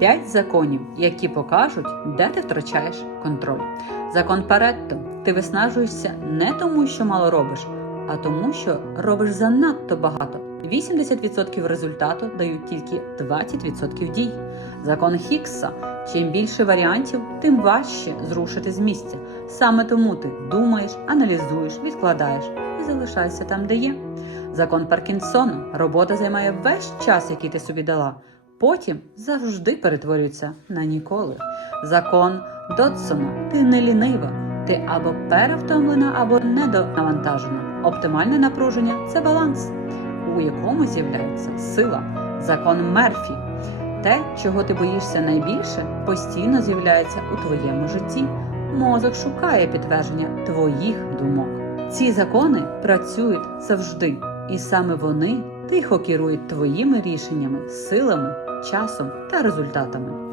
П'ять законів, які покажуть, де ти втрачаєш контроль. Закон Паретто. Ти виснажуєшся не тому, що мало робиш, а тому, що робиш занадто багато. 80% результату дають тільки 20% дій. Закон Хікса. Чим більше варіантів, тим важче зрушити з місця. Саме тому ти думаєш, аналізуєш, відкладаєш і залишаєшся там, де є. Закон Паркінсона. Робота займає весь час, який ти собі дала. Потім завжди перетворюється на ніколи. Закон Дотсона. Ти не лінива. Ти або перевтомлена, або недонавантажена. Оптимальне напруження це баланс, у якому з'являється сила. Закон Мерфі. Те, чого ти боїшся найбільше, постійно з'являється у твоєму житті. Мозок шукає підтвердження твоїх думок. Ці закони працюють завжди, і саме вони тихо керують твоїми рішеннями, силами, часом та результатами.